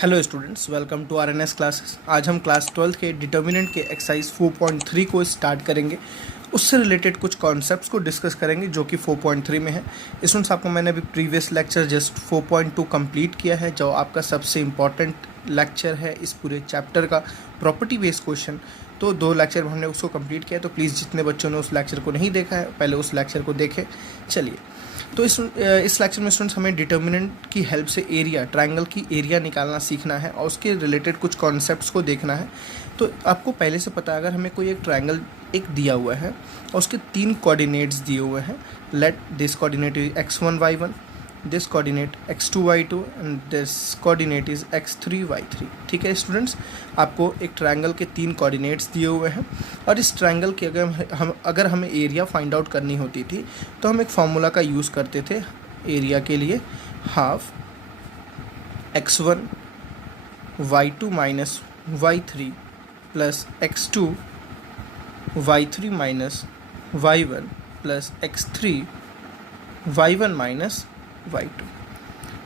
Hello students, welcome to RNS classes. आज हम class 12 के डिटर्मिनेंट के एक्सरसाइज 4.3 को स्टार्ट करेंगे। उससे रिलेटेड कुछ कॉन्सेप्ट्स को डिस्कस करेंगे जो कि 4.3 में है। स्टूडेंट्स, आपको मैंने अभी प्रीवियस लेक्चर जस्ट 4.2 कंप्लीट किया है, जो आपका सबसे इम्पॉर्टेंट लेक्चर है इस पूरे चैप्टर का, प्रॉपर्टी बेस्ड क्वेश्चन। तो 2 लेक्चर में हमने उसको कंप्लीट किया, तो प्लीज़ जितने बच्चों ने उस लेक्चर को नहीं देखा है पहले उस लेक्चर को देखें। चलिए, तो इस लेक्चर में स्टूडेंट्स हमें डिटर्मिनेंट की हेल्प से एरिया, ट्रायंगल की एरिया निकालना सीखना है और उसके रिलेटेड कुछ कॉन्सेप्ट्स को देखना है। तो आपको पहले से पता है, अगर हमें कोई एक ट्रायंगल एक दिया हुआ है और उसके 3 कोऑर्डिनेट्स दिए हुए हैं, let this coordinate is x1 y1, this coordinate x2 y2 and this coordinate is x3 y3। ठीक है स्टूडेंट्स, आपको एक ट्रायंगल के 3 कोऑर्डिनेट्स दिए हुए हैं और इस ट्रायंगल के अगर हमें एरिया फाइंड आउट करनी होती थी तो हम एक फार्मूला का यूज़ करते थे एरिया के लिए, half x1 y2 minus y3 plus x2 y3 minus y1 plus x3 y1 minus y2।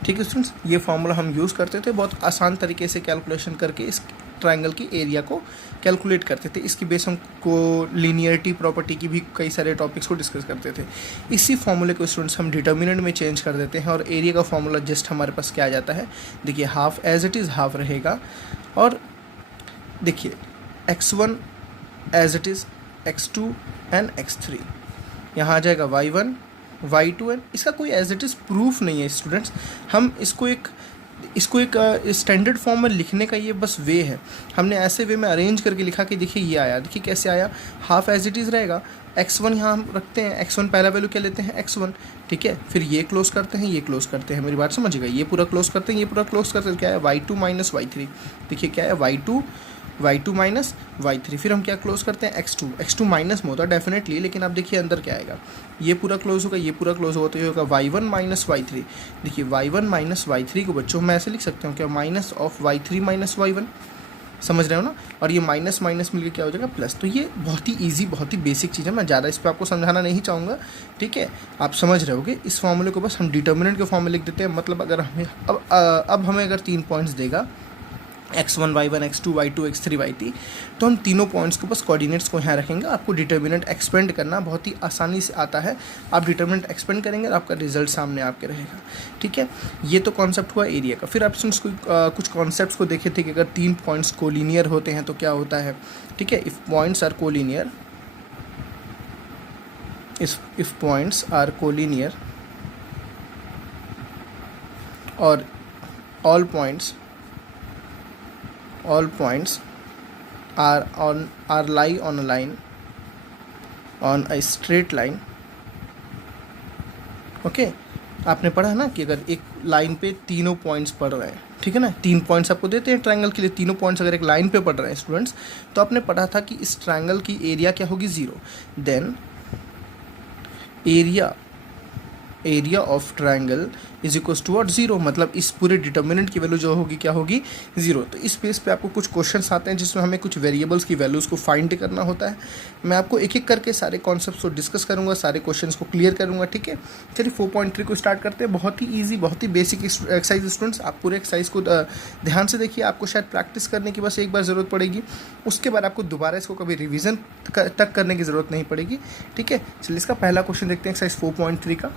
ठीक है स्टूडेंट्स, ये फार्मूला हम यूज़ करते थे, बहुत आसान तरीके से कैलकुलेशन करके इस ट्रायंगल की एरिया को कैलकुलेट करते थे। इसकी बेस हमको लीनियरिटी प्रॉपर्टी की भी कई सारे टॉपिक्स को डिस्कस करते थे। इसी फार्मूले को स्टूडेंट्स हम डिटर्मिनेंट में चेंज कर देते हैं और एरिया का फार्मूला जस्ट हमारे पास क्या आ जाता है, देखिए half as it is half रहेगा और देखिए x1 as it is x2 and x3, यहाँ आ जाएगा y1 y2 एंड इसका कोई एज इट इज़ प्रूफ नहीं है स्टूडेंट्स। हम इसको एक स्टैंडर्ड फॉर्म में लिखने का ये बस वे है, हमने ऐसे वे में अरेंज करके लिखा कि देखिए ये आया, देखिए कैसे आया, हाफ एज इट इज़ रहेगा। x1 यहाँ हम रखते हैं, x1 पहला वैल्यू क्या लेते हैं x1, ठीक है, फिर ये क्लोज करते हैं, ये क्लोज करते हैं, मेरी बात समझिएगा, ये पूरा क्लोज करते हैं, ये पूरा क्लोज करते हैं, क्या है y2 माइनस y3, देखिए क्या है y2 माइनस y3, फिर हम क्या क्लोज करते हैं x2 माइनस में होता है डेफिनेटली, लेकिन अब देखिए अंदर क्या आएगा, ये पूरा क्लोज होगा, ये पूरा क्लोज होगा, तो ये होगा y1 माइनस y3। देखिए y1 माइनस y3 को बच्चों मैं ऐसे लिख सकता हूँ क्या, minus of y3 minus y1, समझ रहे हो ना, और ये माइनस माइनस मिलकर क्या हो जाएगा प्लस। तो ये बहुत ही ईजी, बहुत ही बेसिक चीज़ है, मैं ज़्यादा इस पर आपको समझाना नहीं चाहूँगा, ठीक है, आप समझ रहे होगे। इस फॉर्मूले को बस हम डिटर्मिनेंट के फॉर्म में लिख देते हैं, मतलब अगर हमें अब हमें अगर 3 पॉइंट्स देगा x1 y1 x2 y2 x3 y3, तो हम तीनों पॉइंट्स के बस कोऑर्डिनेट्स को यहाँ रखेंगे। आपको डिटर्मिनेंट एक्सपेंड करना बहुत ही आसानी से आता है, आप डिटर्मिनेंट एक्सपेंड करेंगे और आपका रिजल्ट सामने आपके रहेगा। ठीक है, ये तो कॉन्सेप्ट हुआ एरिया का। फिर आप कुछ कॉन्सेप्ट्स को देखे थे कि अगर 3 पॉइंट्स कोलिनियर होते हैं तो क्या होता है। ठीक है, if points are collinear, if points are collinear और all points are lie on a line, on a straight line। Okay, आपने पढ़ा है ना कि अगर एक लाइन पे तीनों पॉइंट्स पढ़ रहे हैं, ठीक है ना, 3 पॉइंट्स आपको देते हैं ट्रायंगल के लिए, तीनों पॉइंट्स अगर एक लाइन पे पढ़ रहे हैं स्टूडेंट्स, तो आपने पढ़ा था कि इस ट्रायंगल की एरिया क्या होगी, 0। Then area of triangle is equals to what, 0, मतलब इस पूरे डिटर्मिनेंट की वैल्यू जो होगी क्या होगी, 0। तो इस बेस पे आपको कुछ क्वेश्चंस आते हैं जिसमें हमें कुछ वेरिएबल्स की वैल्यूज़ को फाइंड करना होता है। मैं आपको एक एक करके सारे कॉन्सेप्ट्स को डिस्कस करूंगा, सारे क्वेश्चंस को क्लियर करूंगा। ठीक है, चलिए 4.3 को स्टार्ट करते हैं। बहुत ही ईजी, बहुत ही बेसिक एक्सरसाइज स्टूडेंट्स, आप पूरे एक्सरसाइज को ध्यान से देखिए, आपको शायद प्रैक्टिस करने की बस एक बार ज़रूरत पड़ेगी, उसके बाद आपको दोबारा इसको कभी रिविज़न तक करने की ज़रूरत नहीं पड़ेगी। ठीक है, चलिए इसका पहला क्वेश्चन देखते हैं एक्सरसाइज 4.3 का।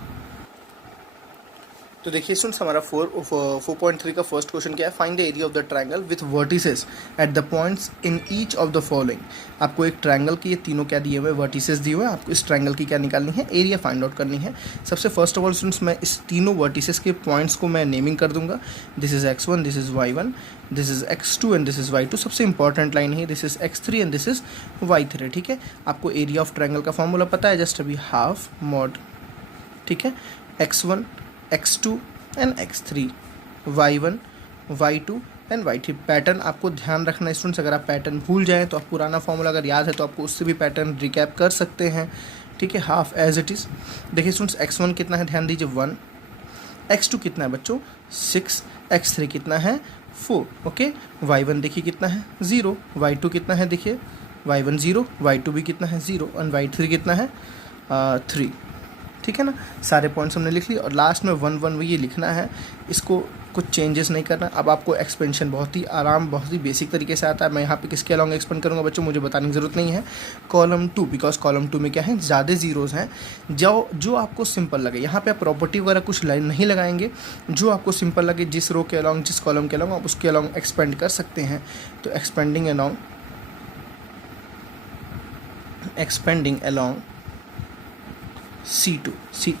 तो देखिए स्टूडेंट्स, हमारा 4.3 का फर्स्ट क्वेश्चन क्या है, find the area of the triangle with vertices at the points in each of the following. आपको एक ट्रायंगल की ये तीनों क्या दिए हुए, वर्टिसेस दिए हुए हैं, आपको इस ट्रायंगल की क्या निकालनी है, एरिया फाइंड आउट करनी है। सबसे फर्स्ट ऑफ ऑल स्टूडेंट्स, मैं इस तीनों वर्टिसेस के पॉइंट्स को मैं नेमिंग कर दूंगा। This is x1, this is y1, this is x2 and this is y2। सबसे इंपॉर्टेंट लाइन है, this is x3 and this is y3। ठीक है, आपको एरिया ऑफ ट्रायंगल का फॉर्मूला पता है, जस्ट अभी हाफ मॉड, ठीक है, x1 x2 and x3, y1 y2 and y3। Pattern आपको ध्यान रखना स्टूडेंट्स, अगर आप पैटर्न भूल जाएं तो आप पुराना फॉर्मूला अगर याद है तो आपको उससे भी पैटर्न रिकैप कर सकते हैं। ठीक है, हाफ एज इट इज़। देखिए स्टूडेंट्स, x1 कितना है, ध्यान दीजिए 1, x2 कितना है बच्चों 6, x3 कितना है 4, ओके, y1 देखिए कितना है 0, y2 कितना है, देखिए y1 0, y2 भी कितना है 0 और y3 कितना है 3। ठीक है ना। सारे पॉइंट्स हमने लिख लिए और लास्ट में 1 1 ये लिखना है, इसको कुछ चेंजेस नहीं करना। अब आपको एक्सपेंशन बहुत ही बेसिक तरीके से आता है। मैं यहाँ पे किसके अलॉन्ग एक्सपेंड करूँगा बच्चों, मुझे बताने की ज़रूरत नहीं है। कॉलम 2, बिकॉज कॉलम 2 में क्या है, ज़्यादा जीरोज़ हैं। जो आपको सिंपल लगे, यहाँ पे आप प्रॉपर्टी वगैरह कुछ लाइन नहीं लगाएंगे, जो आपको सिंपल लगे, जिस रो के अलॉन्ग, जिस कॉलम के अलॉन्ग आप उसके अलॉन्ग एक्सपेंड कर सकते हैं। तो एक्सपेंडिंग अलॉन्ग C2,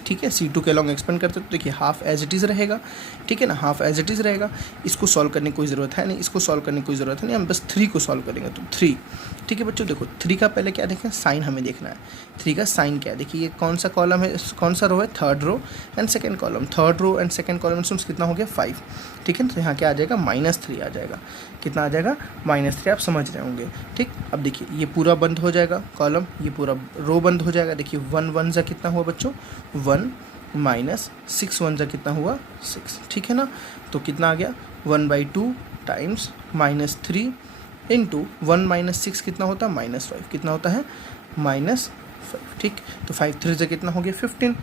ठीक है, C2 के अलॉन्ग एक्सपेंड करते तो देखिए हाफ एज इट इज़ रहेगा, ठीक है ना, हाफ एज इट इज़ रहेगा। इसको सॉल्व करने की कोई ज़रूरत है नहीं, इसको सॉल्व करने की कोई ज़रूरत है नहीं, हम बस 3 को सॉल्व करेंगे। तो 3, ठीक है बच्चों। देखो 3 का पहले क्या देखें, साइन हमें देखना है। 3 का साइन क्या है, देखिए ये कौन सा कॉलम है, कौन सा रो है, third row and second column. Third row and second column में कितना हो गया, 5, ठीक है ना। तो यहाँ क्या आ जाएगा, -3 आ जाएगा। कितना आ जाएगा, -3, आप समझ रहे होंगे, ठीक। अब देखिए ये पूरा बंद हो जाएगा कॉलम, ये पूरा रो बंद हो जाएगा। देखिए 1 1 जा कितना हुआ बच्चों, 1 -6 1 जा कितना हुआ, 6, ठीक है ना। तो कितना आ गया, 1/2 टाइम्स -3 इंटू 1 - 6 कितना होता है, -5, कितना होता है, -5, ठीक। तो 5 3 से कितना हो गया, 15,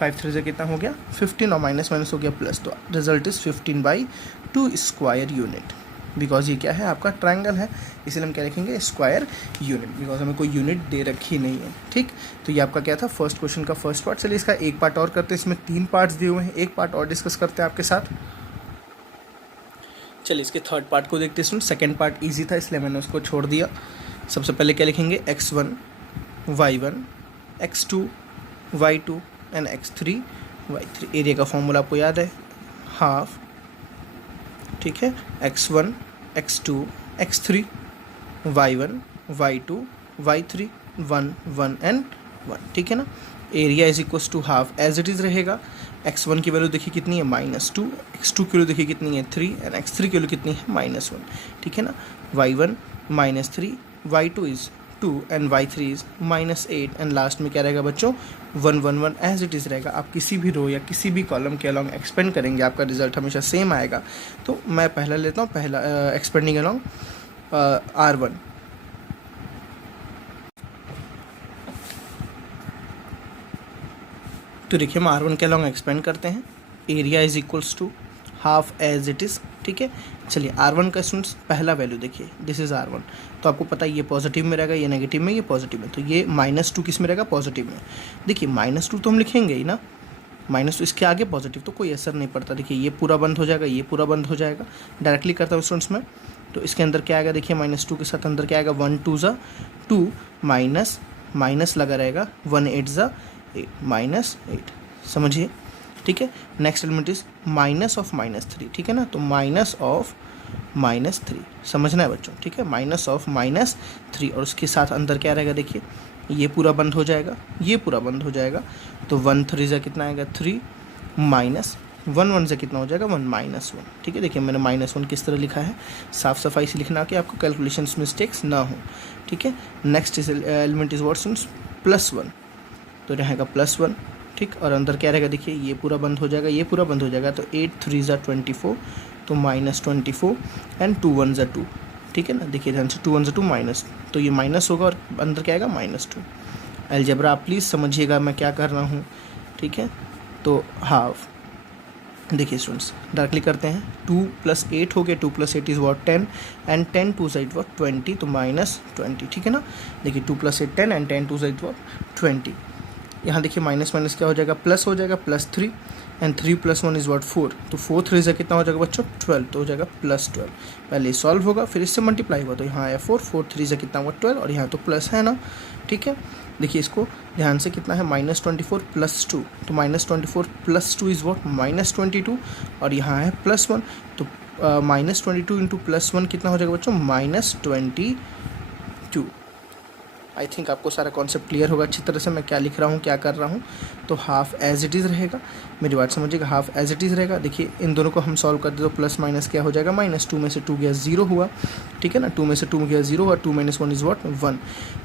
5 3 से कितना हो गया, 15, और माइनस माइनस हो गया प्लस। तो result is 15/2 square unit. Because ये क्या है, आपका ट्रायंगल है, इसलिए हम क्या लिखेंगे, स्क्वायर यूनिट, बिकॉज हमें कोई यूनिट दे रखी नहीं है, ठीक। तो ये आपका क्या था, फर्स्ट क्वेश्चन का फर्स्ट पार्ट। चलिए इसका एक पार्ट और करते हैं, इसमें 3 पार्ट्स दिए हुए हैं, एक पार्ट और डिस्कस करते हैं आपके साथ। चलिए इसके थर्ड पार्ट को देखते हैं। सेकंड पार्ट इजी था इसलिए मैंने उसको छोड़ दिया। सबसे पहले क्या लिखेंगे, x1 y1 x2 y2 and x3 y3। Area का फॉर्मूला आपको याद है, हाफ, ठीक है, x1 x2 x3 y1 y2 y3 1 1 and 1, ठीक है ना। Area is equals to half as it is रहेगा। x1 की वैल्यू देखिए कितनी है, -2, x2 की वैल्यू देखिए कितनी है, 3 एंड x3 की वैल्यू कितनी है, -1, ठीक है ना। y1 -3, y2 is 2 and y3 is -8 and last में क्या रहेगा बच्चों, 1 1 1 एज इट इज़ रहेगा। आप किसी भी रो या किसी भी कॉलम के अलॉन्ग एक्सपेंड करेंगे, आपका रिजल्ट हमेशा सेम आएगा। तो मैं पहला लेता हूँ, पहला एक्सपेंडिंग अलॉन्ग R1। तो देखिए हम R1 के अलॉन्ग एक्सपेंड करते हैं, area is equals to half as it is, ठीक है। चलिए R1 का स्टूडेंट्स पहला वैल्यू देखिए, दिस इज़ R1। तो आपको पता है ये पॉजिटिव में रहेगा, ये नेगेटिव में, ये पॉजिटिव में। तो ये -2 किस में रहेगा, पॉजिटिव में। देखिए -2 तो हम लिखेंगे ही ना, -2 इसके आगे पॉजिटिव, तो कोई असर नहीं पड़ता। देखिए ये पूरा बंद हो जाएगा, ये पूरा बंद हो जाएगा। डायरेक्टली करता हूँ स्टूडेंट्स में, तो इसके अंदर क्या आएगा, देखिए -2 के साथ अंदर क्या आएगा, 1 2 ज़ा 2 माइनस लगा रहेगा, 1 8 ज़ा 8 -8, समझिए, ठीक है। नेक्स्ट एलिमेंट इज -3, ठीक है ना। तो -3 समझना है बच्चों, ठीक है, -3 और उसके साथ अंदर क्या रहेगा, देखिए ये पूरा बंद हो जाएगा, ये पूरा बंद हो जाएगा। तो 1 3 से कितना आएगा, 3 -1 1 से कितना हो जाएगा, 1 -1, ठीक है। देखिए मैंने -1 किस तरह लिखा है, साफ सफाई से लिखना कि आपको कैलकुलेशंस मिस्टेक्स ना हो, ठीक है। Next is element is what students, +1, तो रहेगा +1, ठीक। और अंदर क्या रहेगा, देखिए ये पूरा बंद हो जाएगा, ये पूरा बंद हो जाएगा। तो 8 3 ज़ा 24, तो -24 एंड 2 1 ज़ा 2, ठीक है ना। देखिए ध्यान से, 2 1 ज़ा 2 माइनस, तो ये माइनस होगा और अंदर क्या आएगा, -2। अलजेब्रा आप प्लीज़ समझिएगा मैं क्या कर रहा हूँ, ठीक है। तो हाफ, देखिए स्टूडेंट्स डायरेक्टली करते हैं, 2 + 8 हो गया, 2 + 8 इज़ व्हाट 10 एंड 10 2 ज़ा इज़ व्हाट 20, तो -20, ठीक है ना। देखिए 2 + 8 10 एंड 10 2 ज़ा इज़ व्हाट 20। यहाँ देखिए माइनस माइनस क्या हो जाएगा, प्लस हो जाएगा, +3 एंड 3 + 1 इज़ व्हाट 4, तो 4 3 से कितना हो जाएगा बच्चों, 12, तो हो जाएगा +12। पहले सॉल्व होगा, फिर इससे मल्टीप्लाई हुआ, तो यहाँ आया 4 4 3 से कितना हुआ 12, और यहाँ तो प्लस है ना, ठीक है। देखिए इसको ध्यान से, कितना है, -24 + 2, तो -24 + 2 इज़ व्हाट -22, और यहाँ है +1, तो -22 इंटू +1 कितना हो जाएगा बच्चों, -22। आई थिंक आपको सारा कॉन्सेप्ट क्लियर होगा अच्छी तरह से, मैं क्या लिख रहा हूँ, क्या कर रहा हूँ। तो हाफ एज इट इज़ रहेगा, मेरी बात समझिएगा, हाफ एज इट इज़ रहेगा। देखिए इन दोनों को हम सॉल्व कर दे तो प्लस माइनस क्या हो जाएगा, -2 में से 2 गया 0 हुआ, ठीक है ना। 2 में से 2 गया 0 हुआ, 2 - 1 इज़ व्हाट 1,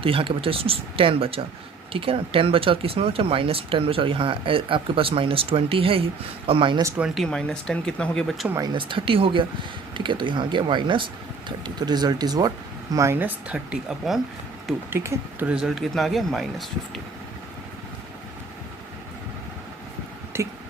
तो यहाँ के बचा 10 बचा, ठीक है ना। 10 बचा और किस में बचा, -10 बचा, और यहाँ आपके पास -20 है ही, और -20 - 10 कितना हो गया बच्चों, -30 हो गया, ठीक है। तो यहाँ गया -30, तो रिजल्ट इज़ व्हाट -30/2, ठीक है। तो रिजल्ट कितना आ गया, -15।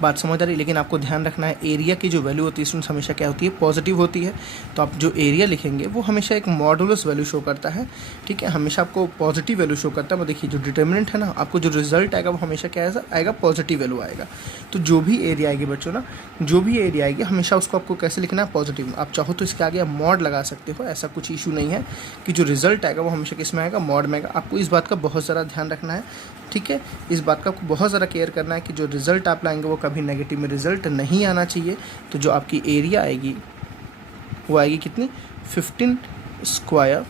बात समझ आ रही है। लेकिन आपको ध्यान रखना है एरिया की जो वैल्यू होती है स्टूडेंट्स हमेशा क्या होती है, पॉजिटिव होती है। तो आप जो एरिया लिखेंगे वो हमेशा एक मॉडुलस वैल्यू शो करता है, ठीक है, हमेशा आपको पॉजिटिव वैल्यू शो करता है। वो देखिए जो डिटर्मिनेंट है ना, आपको जो रिजल्ट आएगा वो हमेशा क्या आएगा, पॉजिटिव वैल्यू आएगा। तो जो भी एरिया आएगी बच्चों ना, जो भी एरिया आएगी हमेशा उसको आपको कैसे लिखना है, पॉजिटिव। आप चाहो तो इसके आगे आप मॉड लगा सकते हो, ऐसा कुछ इशू नहीं है कि जो रिजल्ट आएगा वो हमेशा किस में आएगा, मॉड में आएगा। आपको इस बात का बहुत ज़्यादा ध्यान रखना है, ठीक है, इस बात का आपको बहुत ज़्यादा केयर करना है कि जो रिज़ल्ट आप लाएंगे वो कभी नेगेटिव में रिज़ल्ट नहीं आना चाहिए। तो जो आपकी एरिया आएगी वो आएगी कितनी, 15 स्क्वायर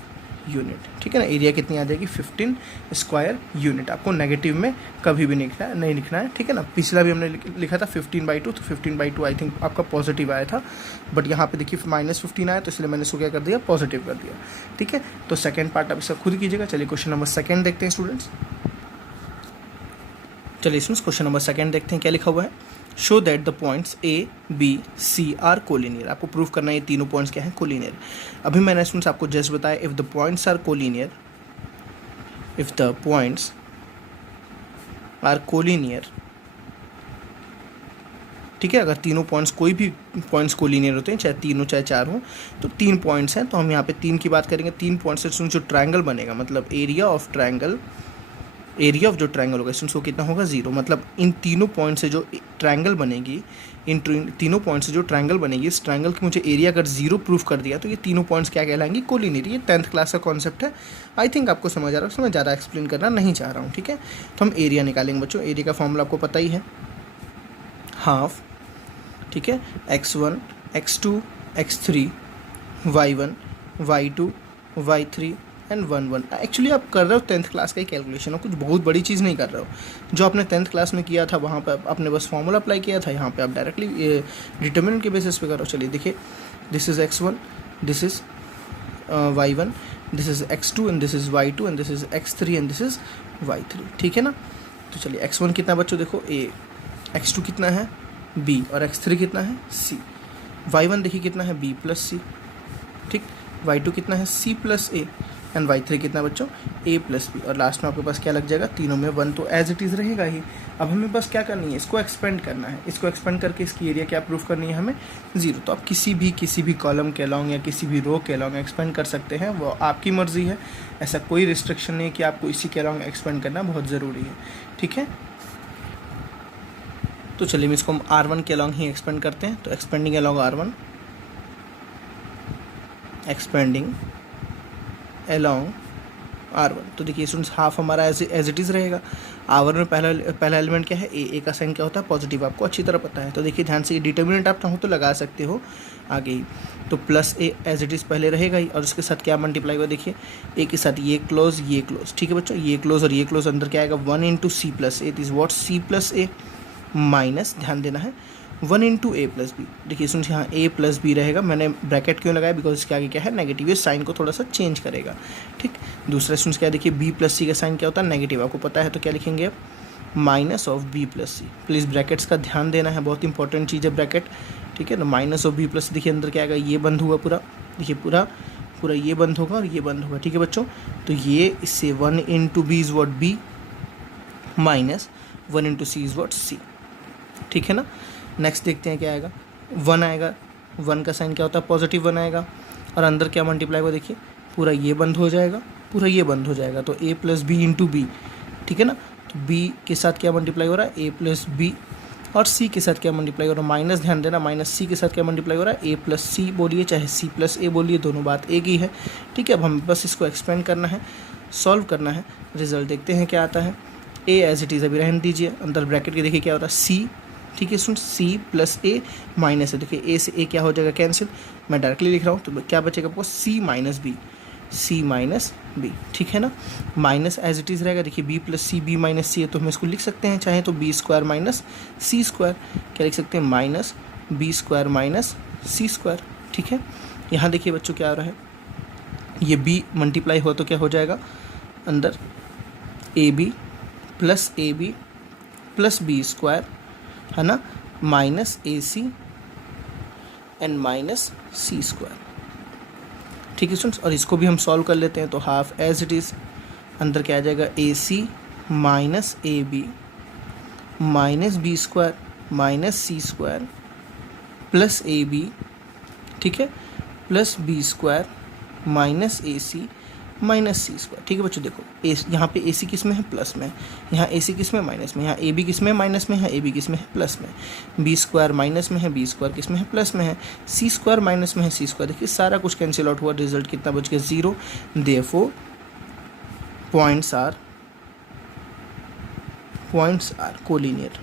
यूनिट, ठीक है ना। एरिया कितनी आ जाएगी, 15 स्क्वायर यूनिट। आपको नेगेटिव में कभी भी नहीं लिखना है, ठीक है ना। पिछला भी हमने लिखा था 15/2, तो 15/2 आई थिंक आपका पॉजिटिव आया था, बट यहाँ पे देखिए -15 आया, तो इसलिए मैंने इसको क्या कर दिया, पॉजिटिव कर दिया, ठीक है। तो सेकेंड पार्ट आप इसका खुद कीजिएगा। चलिए क्वेश्चन नंबर सेकेंड देखते हैं स्टूडेंट्स। चलिए स्टूडेंट्स क्वेश्चन नंबर सेकेंड देखते हैं क्या लिखा हुआ है। Show that the points A B C are collinear. आपको प्रूव करना है ये तीनों पॉइंट्स क्या हैं, कोलिनियर। अभी मैंने स्टूडेंट्स आपको जस्ट बताया, if the points are collinear, if the points are collinear, ठीक है, अगर तीनों पॉइंट्स, कोई भी पॉइंट्स कोलिनियर होते हैं, चाहे तीनों चाहे चार हों, तो 3 पॉइंट्स हैं, तो हम यहाँ पे 3 की बात करेंगे। 3 पॉइंट्स से स्टूडेंट्स जो ट्रायंगल बनेगा, मतलब area of triangle, area of जो ट्रायंगल होगा स्टूडेंट्स वो कितना होगा, 0। मतलब इन तीनों पॉइंट से जो ट्रायंगल बनेगी, इन तीनों पॉइंट से जो ट्रायंगल बनेगी, इस ट्रायंगल की मुझे एरिया अगर 0 प्रूफ कर दिया तो ये तीनों पॉइंट्स क्या कहलाएंगी, कोलिनियर। ये 10th क्लास का कॉन्सेप्ट है, आई थिंक आपको समझ आ रहा है, उसमें ज़्यादा एक्सप्लेन करना नहीं चाह रहा हूँ, ठीक है। तो हम एरिया निकालेंगे बच्चों। एरिया का फॉर्मूला आपको पता ही है, हाफ, ठीक है, x1 x2 x3 y1 y2 y3 and 1 1। Actually आप कर रहे हो 10th क्लास का ही कैलकुलेशन हो, कुछ बहुत बड़ी चीज़ नहीं कर रहे हो। जो आपने 10th क्लास में किया था वहाँ पर आपने बस फॉर्मूला अप्लाई किया था, यहाँ पे आप डायरेक्टली डिटर्मिनेंट के बेसिस पे करो। चलिए देखिए, this is x1, this is y1, this is x2 and this is y2 and this is x3 and this is y3, ठीक है ना। तो चलिए x1 कितना बच्चों, देखो a, x2 कितना है b, और x3 कितना है c, y1 देखिए कितना है b प्लस c, ठीक, y2 कितना है c plus a, and y3 कितना बच्चों, a प्लस b, और लास्ट में आपके पास क्या लग जाएगा, तीनों में 1, तो एज इट इज़ रहेगा ही। अब हमें बस क्या करनी है, इसको एक्सपेंड करना है। इसको एक्सपेंड करके इसकी एरिया क्या प्रूफ करनी है हमें, 0। तो आप किसी भी कॉलम के अलॉन्ग या किसी भी रो के अलॉन्ग एक्सपेंड कर सकते हैं, वो आपकी मर्ज़ी है। ऐसा कोई रिस्ट्रिक्शन नहीं है कि आपको इसी के अलॉन्ग एक्सपेंड करना बहुत ज़रूरी है, ठीक है। तो चलिए इसको हम R1 के अलॉन्ग ही एक्सपेंड करते हैं। तो expanding along R1, expanding along R1। तो देखिए स्टूडेंट्स हाफ हमारा एज इट इज़ रहेगा। R1 में पहला एलिमेंट क्या है, ए का साइन क्या होता है, पॉजिटिव, आपको अच्छी तरह पता है। तो देखिए ध्यान से, डिटर्मिनेंट आप चाहो तो लगा सकते हो आगे ही। तो plus a as it is पहले रहेगा ही, और उसके साथ क्या मल्टीप्लाई हुआ, देखिए ए के साथ ये क्लोज, ठीक है बच्चों, ये क्लोज और ये क्लोज, अंदर क्या आएगा, 1 into c plus a, is what, c plus a minus, ध्यान देना है, 1 इंटू ए प्लस बी। देखिए सुन, यहाँ ए प्लस बी रहेगा, मैंने ब्रैकेट क्यों लगाया, बिकॉज इसके आगे क्या है, नेगेटिव, ये साइन को थोड़ा सा चेंज करेगा, ठीक। दूसरा स्टूडेंट्स क्या, देखिए बी प्लस सी का साइन क्या होता है, नेगेटिव, आपको पता है। तो क्या लिखेंगे, minus of b plus c. Please brackets का ध्यान देना है, बहुत इंपॉर्टेंट चीज़ है ब्रैकेट, ठीक है ना। माइनस ऑफ बी प्लस, देखिए अंदर क्या आएगा, ये बंद हुआ पूरा, देखिए पूरा ये बंद होगा और ये बंद होगा, ठीक है बच्चों। तो ये इससे 1 into B is what B, minus 1 into C is what C, ठीक है ना। नेक्स्ट देखते हैं क्या आएगा, 1 आएगा, 1 का साइन क्या होता है, पॉजिटिव 1 आएगा, और अंदर क्या मल्टीप्लाई हुआ, देखिए पूरा ये बंद हो जाएगा, पूरा ये बंद हो जाएगा। तो a plus b into b, ठीक है ना। तो b के साथ क्या मल्टीप्लाई हो रहा है, a प्लस बी, और c के साथ क्या मल्टीप्लाई हो रहा है, माइनस, ध्यान देना, माइनस c के साथ क्या मल्टीप्लाई हो रहा है, a प्लस सी बोलिए चाहे c प्लस a बोलिए, दोनों बात एक ही है, ठीक है। अब हमें बस इसको एक्सपेंड करना है, सॉल्व करना है, रिजल्ट देखते हैं क्या आता है। a एज इट इज़ अभी रहने दीजिए, अंदर ब्रैकेट के देखिए क्या होता है, c, ठीक है सुन, c प्लस a माइनस है, देखिए a से a क्या हो जाएगा, कैंसिल, मैं डायरेक्टली लिख रहा हूँ। तो क्या बचेगा आपको, c minus b, c minus b, ठीक है ना। माइनस एज इट इज़ रहेगा, देखिए b प्लस सी, b माइनस सी है, तो हम इसको लिख सकते हैं, चाहे तो बी स्क्वायर माइनस सी स्क्वायर, क्या लिख सकते हैं, माइनस बी स्क्वायर माइनस सी स्क्वायर, ठीक है। यहाँ देखिए बच्चों क्या आ रहा है, ये b मल्टीप्लाई हो तो क्या हो जाएगा, अंदर a b plus B square, है ना, minus A c and minus C square, ठीक है स्टूडेंट्स। और इसको भी हम सॉल्व कर लेते हैं। तो हाफ एज इट इज़, अंदर क्या आ जाएगा, A C minus A B minus B square, minus C square plus A B, ठीक है, प्लस बी स्क्वायर माइनस ए सी माइनस सी स्क्वायर। ठीक है बच्चों, देखो यहाँ पे ए सी किस में है, प्लस में, यहाँ ए सी किस में, माइनस में, यहाँ ए बी किस में, माइनस में, यहाँ ए बी किस में है, प्लस में, बी स्क्वायर माइनस में है, बी स्क्वायर किस में है, प्लस में है, सी स्क्वायर माइनस में है, सी स्क्वायर, देखिए सारा कुछ कैंसिल आउट हुआ, रिजल्ट कितना बच गया, 0। Therefore points are collinear.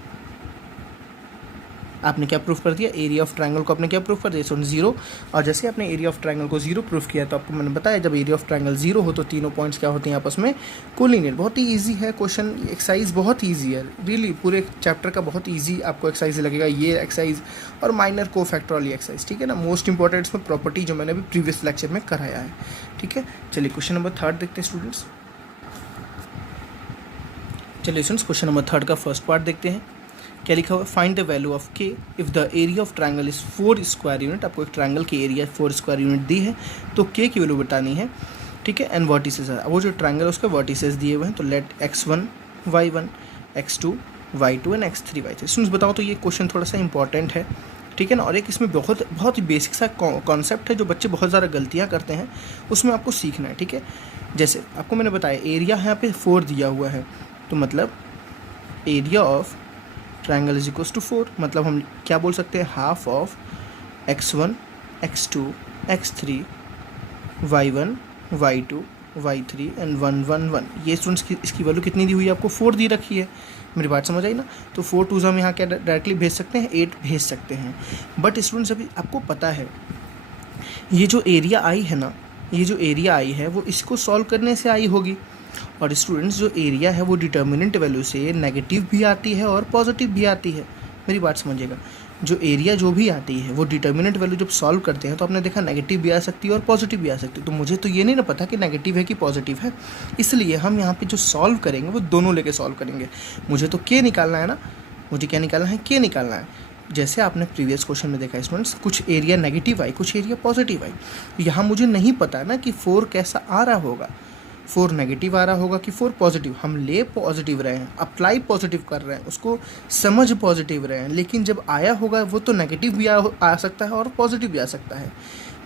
आपने क्या प्रूफ कर दिया, एरिया ऑफ ट्रायंगल को आपने क्या प्रूफ कर दिया, सो 0। और जैसे आपने एरिया ऑफ ट्रायंगल को 0 प्रूफ किया तो आपको मैंने बताया जब एरिया ऑफ ट्रायंगल 0 हो तो तीनों पॉइंट्स क्या होते हैं आपस में, कोलिनियर। बहुत ही ईजी है क्वेश्चन, एक्सरसाइज बहुत ईजी है, रियली पूरे चैप्टर का बहुत ईजी आपको एक्सरसाइज लगेगा ये एक्सरसाइज और माइनर कोफैक्टर वाली एक्सरसाइज। ठीक है ना, मोस्ट इंपॉर्टेंट इसमें प्रॉपर्टी जो मैंने अभी प्रीवियस लेक्चर में कराया है। ठीक है, चलिए क्वेश्चन नंबर 3 देखते हैं स्टूडेंट्स। चलिए स्टूडेंट्स क्वेश्चन नंबर 3 का फर्स्ट पार्ट देखते हैं। क्या लिखा हुआ, फाइंड द वैल्यू ऑफ के if the area of triangle is 4 square unit. आपको एक ट्रायंगल की एरिया 4 स्क्वायर यूनिट दी है तो के की वैल्यू बतानी है। ठीक है, एंड वर्टिसेस है, वो जो ट्रायंगल है उसके वर्टिसेस दिए हुए हैं, तो late x1 y1 x2 y2 and x3 y3। Students बताओ तो ये क्वेश्चन थोड़ा सा इंपॉर्टेंट है। ठीक है ना, और एक इसमें बहुत ही बेसिक सा कॉन्सेप्ट है जो बच्चे बहुत ज़्यादा गलतियाँ करते हैं, उसमें आपको सीखना है। ठीक है, जैसे आपको मैंने बताया एरिया यहाँ पे 4 दिया हुआ है, तो मतलब area of triangle is equals to 4, मतलब हम क्या बोल सकते हैं, half of x1 x2 x3 y1 y2 y3 and 1 1 1। ये स्टूडेंट्स इसकी वैल्यू कितनी दी हुई है, आपको 4 दी रखी है। मेरी बात समझ आई ना, तो 4 2 हम यहाँ क्या डायरेक्टली भेज सकते हैं, 8 भेज सकते हैं। बट स्टूडेंट्स अभी आपको पता है ये जो एरिया आई है ना, ये जो एरिया आई है वो इसको सॉल्व करने से आई होगी। और स्टूडेंट्स जो एरिया है वो डिटर्मिनेंट वैल्यू से नेगेटिव भी आती है और पॉजिटिव भी आती है। मेरी बात समझिएगा, जो एरिया जो भी आती है वो डिटर्मिनेंट वैल्यू जब सॉल्व करते हैं तो आपने देखा नेगेटिव भी आ सकती है और पॉजिटिव भी आ सकती है। तो मुझे तो ये नहीं ना पता कि नेगेटिव है कि पॉजिटिव है, इसलिए हम यहाँ पे जो सॉल्व करेंगे वो दोनों लेके सॉल्व करेंगे। मुझे तो के निकालना है ना, मुझे क्या निकालना है, के निकालना है। जैसे आपने प्रीवियस क्वेश्चन में देखा स्टूडेंट्स, कुछ एरिया नेगेटिव आई, कुछ एरिया पॉजिटिव आई। यहाँ मुझे नहीं पता ना कि 4 कैसा आ रहा होगा, 4 नेगेटिव आ रहा होगा कि 4 पॉजिटिव। हम ले पॉजिटिव रहे हैं, अप्लाई पॉजिटिव कर रहे हैं, उसको समझ पॉजिटिव रहे हैं, लेकिन जब आया होगा वो तो नेगेटिव भी आ सकता है और पॉजिटिव भी आ सकता है।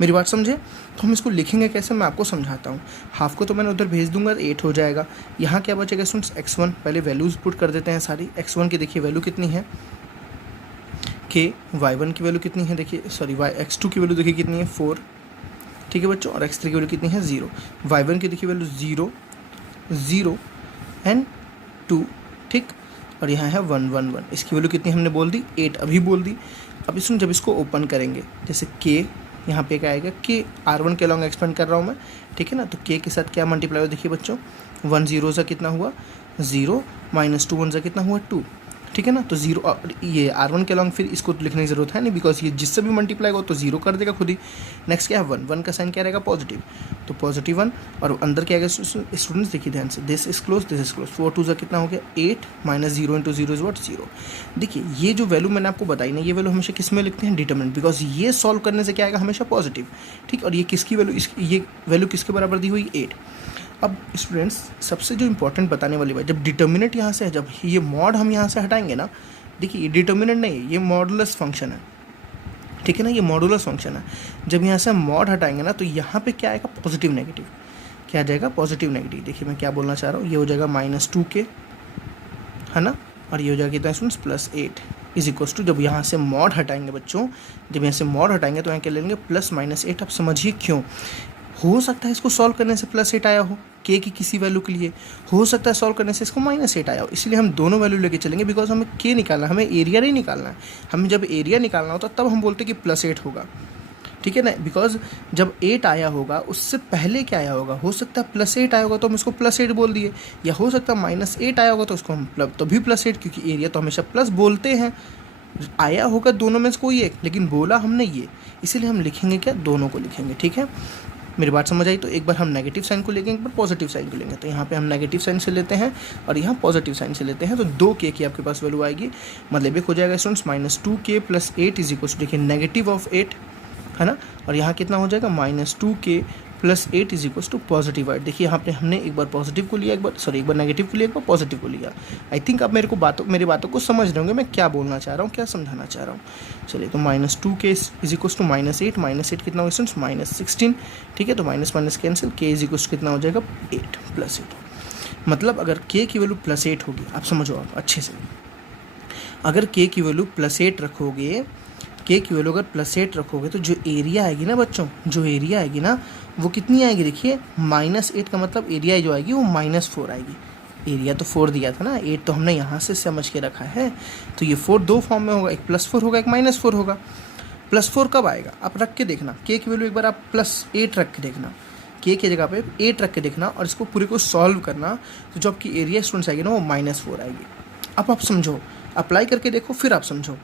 मेरी बात समझे, तो हम इसको लिखेंगे कैसे, मैं आपको समझाता हूँ। हाफ को तो मैंने उधर भेज दूंगा, 8 हो जाएगा। यहाँ क्या बचेगा स्टूडेंट्स, x1, पहले वैल्यूज पुट कर देते हैं सारी। x1 की देखिए वैल्यू कितनी है, के y1 की वैल्यू कितनी है, देखिए सॉरी x2 की वैल्यू देखिए कितनी है, 4। ठीक है बच्चों, और x3 की वैल्यू कितनी है, 0। y1 की देखिए वैल्यू 0 0 एंड 2, ठीक। और यहाँ है 1 1 1, इसकी वैल्यू कितनी हमने बोल दी, 8 अभी बोल दी। अब इसमें जब इसको ओपन करेंगे, जैसे k यहाँ पे क्या आएगा, k r1 के लॉन्ग एक्सपेंड कर रहा हूँ मैं, ठीक है ना, तो k के साथ क्या मल्टीप्लाई हुआ देखिए बच्चों, 1 0 सा कितना हुआ 0, माइनस 2 1 सा कितना हुआ 2, ठीक है ना। तो 0 ये r1 के लॉन्ग, फिर इसको तो लिखने की जरूरत है नहीं, बिकॉज ये जिससे भी मल्टीप्लाई हो तो 0 कर देगा खुद ही। नेक्स्ट क्या है 1 1 का साइन क्या रहेगा, पॉजिटिव, तो पॉजिटिव 1। और अंदर क्या आएगा स्टूडेंट्स देखिए ध्यान से, this is close this is close, 4 2 सा कितना हो गया 8, माइनस 0 इंटू 0 इज व्हाट 0। देखिए ये जो वैल्यू मैंने आपको बताई ना, ये वैल्यू हमेशा किस में लिखते हैं, डिटरमिनेंट, बिकॉज ये सॉल्व करने से क्या आएगा हमेशा पॉजिटिव, ठीक। और ये किसकी वैल्यू, ये वैल्यू किसके बराबर दी हुई, 8। अब स्टूडेंट्स सबसे जो इंपॉर्टेंट बताने वाली बात, जब डिटर्मिनेंट यहाँ से है, जब ये मॉड हम यहाँ से हटाएंगे ना, देखिए ये डिटर्मिनेंट नहीं है, ये मॉडुलस फंक्शन है, ठीक है ना, ये मॉडुलस फंक्शन है। जब यहाँ से हम मॉड हटाएंगे ना तो यहाँ पे क्या आएगा, पॉजिटिव नेगेटिव, क्या आ जाएगा, पॉजिटिव नेगेटिव। देखिए मैं क्या बोलना चाह रहा हूँ, ये हो जाएगा -2k, है ना, और ये हो जाएगा कितना स्टूडेंट्स, +8 इज इक्वल्स टू, जब यहाँ से मॉड हटाएंगे बच्चों, जब यहाँ से मॉड हटाएंगे तो यहाँ क्या ले लेंगे, +-8। अब समझिए क्यों, हो सकता है इसको सॉल्व करने से +8 आया हो, k की किसी वैल्यू के लिए, हो सकता है सॉल्व करने से इसको -8 आया हो, इसलिए हम दोनों वैल्यू लेके चलेंगे, बिकॉज हमें k निकालना है, हमें एरिया नहीं निकालना है। हमें जब एरिया निकालना होता तब हम बोलते कि +8 होगा, ठीक है ना, बिकॉज जब 8 आया होगा उससे पहले क्या आया होगा, हो सकता है +8 आया होगा तो हम इसको +8 बोल दिए, या हो सकता है -8 आया होगा तो उसको हम तो भी +8, क्योंकि एरिया तो हमेशा प्लस बोलते हैं, आया होगा दोनों में से कोई एक, लेकिन बोला हमने ये, इसीलिए हम लिखेंगे क्या, दोनों को लिखेंगे, ठीक है। मेरी बात समझ आई, तो एक बार हम नेगेटिव साइन को लेंगे, एक बार पॉजिटिव साइन को लेंगे। तो यहाँ पे हम नेगेटिव साइन से लेते हैं और यहाँ पॉजिटिव साइन से लेते हैं, तो 2k की आपके पास वैल्यू आएगी, मतलब एक हो जाएगा students -2k + 8 is equal to, देखिए नेगेटिव ऑफ 8 है ना। और यहाँ कितना हो जाएगा -2k + 8 = +8। देखिए यहाँ पे हमने एक बार पॉजिटिव को लिया, एक बार नेगेटिव को लिया, एक बार पॉजिटिव को लिया। आई थिंक आप मेरी बातों को समझ रहे होंगे मैं क्या बोलना चाह रहा हूँ, क्या समझाना चाह रहा हूँ। चलिए तो -2k = -8, -8 कितना होगा स्टूडेंट्स -16, ठीक है। तो माइनस कैंसिल, k = कितना हो जाएगा 8 + 8। मतलब अगर k की वैल्यू +8 होगी, आप समझो आप अच्छे से, अगर k की वैल्यू +8 रखोगे, k की वैल्यू अगर +8 रखोगे तो जो एरिया आएगी ना बच्चों, जो एरिया आएगी ना वो कितनी आएगी, देखिए -8 का मतलब एरिया जो आएगी वो -4 आएगी। एरिया तो 4 दिया था ना, 8 तो हमने यहाँ से समझ के रखा है। तो ये 4 दो फॉर्म में होगा, एक +4 होगा, एक -4 होगा। +4 कब आएगा आप रख के देखना, k की वैल्यू एक बार आप +8 रख के देखना, k की जगह पे 8 रख के देखना और इसको पूरे को सॉल्व करना, तो जो आपकी एरिया स्टूडेंट्स आएगी ना वो -4 आएगी। अब आप समझो, अप्लाई करके देखो फिर आप समझो,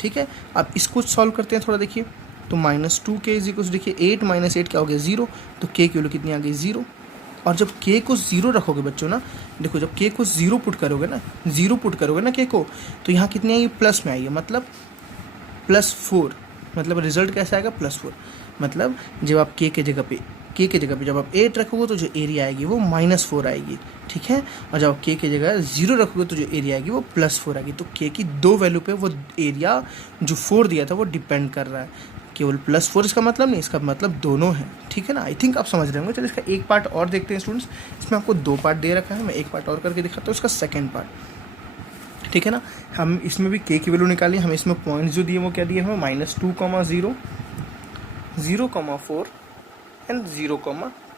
ठीक है। अब इसको सॉल्व करते हैं थोड़ा, देखिए तो -2k = देखिए 8 - 8 क्या हो गया 0, तो k की वैल्यू कितनी आ गई 0। और जब k को 0 रखोगे बच्चों ना, देखो जब k को 0 पुट करोगे ना k को, तो यहाँ कितनी आएगी प्लस में आएगी, मतलब +4। मतलब रिजल्ट कैसा आएगा +4। मतलब जब आप k के जगह पे जब आप 8 रखोगे तो जो एरिया आएगी वो -4 आएगी, ठीक है। और जब आप k की जगह 0 रखोगे तो जो एरिया आएगी वो +4 आएगी। तो k की दो वैल्यू पे वो एरिया जो 4 दिया था वो डिपेंड कर रहा है, केवल +4 इसका मतलब नहीं, इसका मतलब दोनों है, ठीक है ना। आई थिंक आप समझ रहे होंगे। चलिए इसका एक पार्ट और देखते हैं स्टूडेंट्स। इसमें आपको 2 पार्ट दे रखा है, मैं एक पार्ट और करके दिखाता हूँ, इसका सेकेंड पार्ट, ठीक है ना। हम इसमें भी k की वैल्यू निकाली, हमें इसमें पॉइंट्स जो दिए वो क्या दिए हमें -2, 0, 0, 4 एंड 0,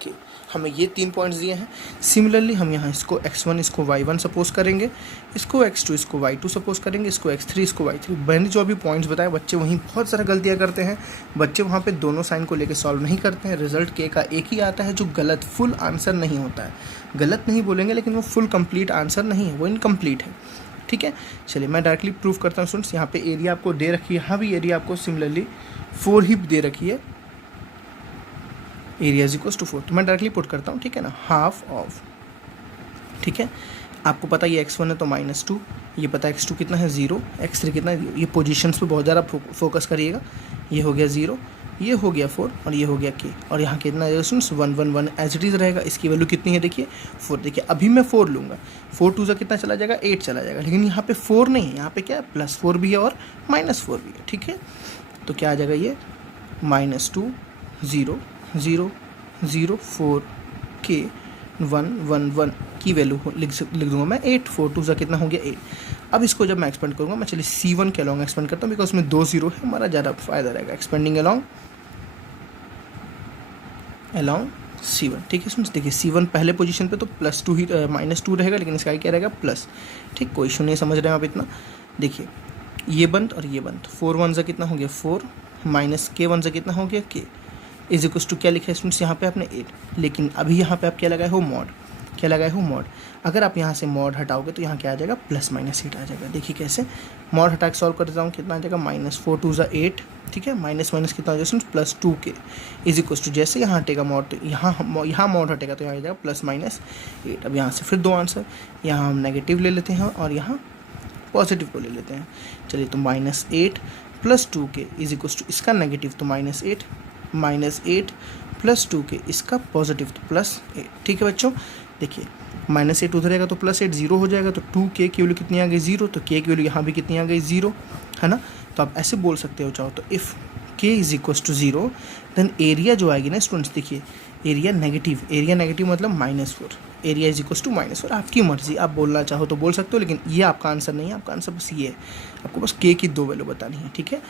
k। हमें ये 3 पॉइंट्स दिए हैं। सिमिलरली हम यहाँ इसको x1 इसको y1 सपोज करेंगे, इसको x2 इसको y2 सपोज करेंगे, इसको x3 इसको y3। मैंने जो अभी पॉइंट्स बताए, बच्चे वहीं बहुत सारा गलतियाँ करते हैं। बच्चे वहाँ पे दोनों साइन को लेके सॉल्व नहीं करते हैं। रिजल्ट k का एक ही आता है जो गलत, फुल आंसर नहीं होता है। गलत नहीं बोलेंगे लेकिन वो फुल कंप्लीट आंसर नहीं है, वो इनकम्प्लीट है, ठीक है। चलिए मैं डायरेक्टली प्रूफ करता हूँ स्टूडेंट्स। यहाँ पे एरिया आपको दे रखी है, यहाँ भी एरिया आपको सिमिलरली 4 ही दे रखी है, एरिया = 4। तो मैं डायरेक्टली पुट करता हूँ, ठीक है ना, हाफ ऑफ, ठीक है। आपको पता ये x1 है तो -2, ये पता x2 कितना है 0, x3 कितना है 0। ये पोजीशंस पे बहुत ज़्यादा फोकस करिएगा। ये हो गया 0, ये हो गया 4 और ये हो गया k। और यहाँ कितना है स्टूडेंट्स 1, 1, 1 एज इट इज़ रहेगा। इसकी वैल्यू कितनी है देखिए 4। देखिए अभी मैं 4 लूँगा, 4 2 कितना चला जाएगा 8 चला जाएगा, लेकिन यहाँ पे 4 नहीं है, यहाँ पे क्या है +4 भी है और -4 भी है, ठीक है। तो क्या आ जाएगा ये -2, 0, 0, 0, 4 k 1, 1, 1 की वैल्यू लिख दूंगा मैं 8। 4 2 कितना हो गया 8। अब इसको जब मैं एक्सपेंड करूँगा, मैं चलिए C1 के अलॉन्ग एक्सपेंड करता हूँ, बिकॉज में 2 0 है, हमारा ज़्यादा फायदा रहेगा। एक्सपेंडिंग अलॉन्ग C1, ठीक है। देखिए C1 पहले पोजीशन पे तो +2 ही -2 रहेगा, लेकिन इसका क्या रहेगा प्लस, ठीक। कोई इशू नहीं, समझ रहे हैं आप इतना। देखिए ये बंद और ये बंद, 4 1 कितना हो गया 4, -k1 कितना हो गया k = क्या लिखा है स्टूडेंट्स यहाँ पे आपने 8। लेकिन अभी यहाँ पे आप क्या लगाए हो मॉड, क्या लगाए हो मॉड। अगर आप यहाँ से मॉड हटाओगे तो यहाँ क्या आ जाएगा +-8 आ जाएगा। देखिए कैसे मॉड हटा के सॉल्व कर देता हूँ, कितना आ जाएगा -4 2 8, ठीक है। माइनस कितना हो जाएगा +2k = जैसे यहाँ हटेगा मॉड तो यहाँ मॉड हटेगा तो यहाँ आ जाएगा +-8। अब यहाँ से फिर 2 आंसर, यहाँ हम नेगेटिव ले लेते हैं और यहाँ पॉजिटिव को ले लेते हैं। चलिए तो -8 + 2k = इसका नेगेटिव तो -8 + 2k इसका पॉजिटिव तो +8, ठीक है बच्चों। देखिए -8 उधर रहेगा तो +8 0 हो जाएगा, तो 2k की वैल्यू कितनी आ गई 0, तो k की वैल्यू यहाँ भी कितनी आ गई 0, है ना। तो आप ऐसे बोल सकते हो चाहो तो, इफ़ k = 0 देन एरिया जो आएगी ना स्टूडेंट्स, देखिए एरिया नेगेटिव मतलब -4, एरिया = -4। आपकी मर्जी, आप बोलना चाहो तो बोल सकते हो, लेकिन ये आपका आंसर नहीं है। आपका आंसर बस ये है, आपको बस k की 2 वैल्यू बतानी है, ठीक है।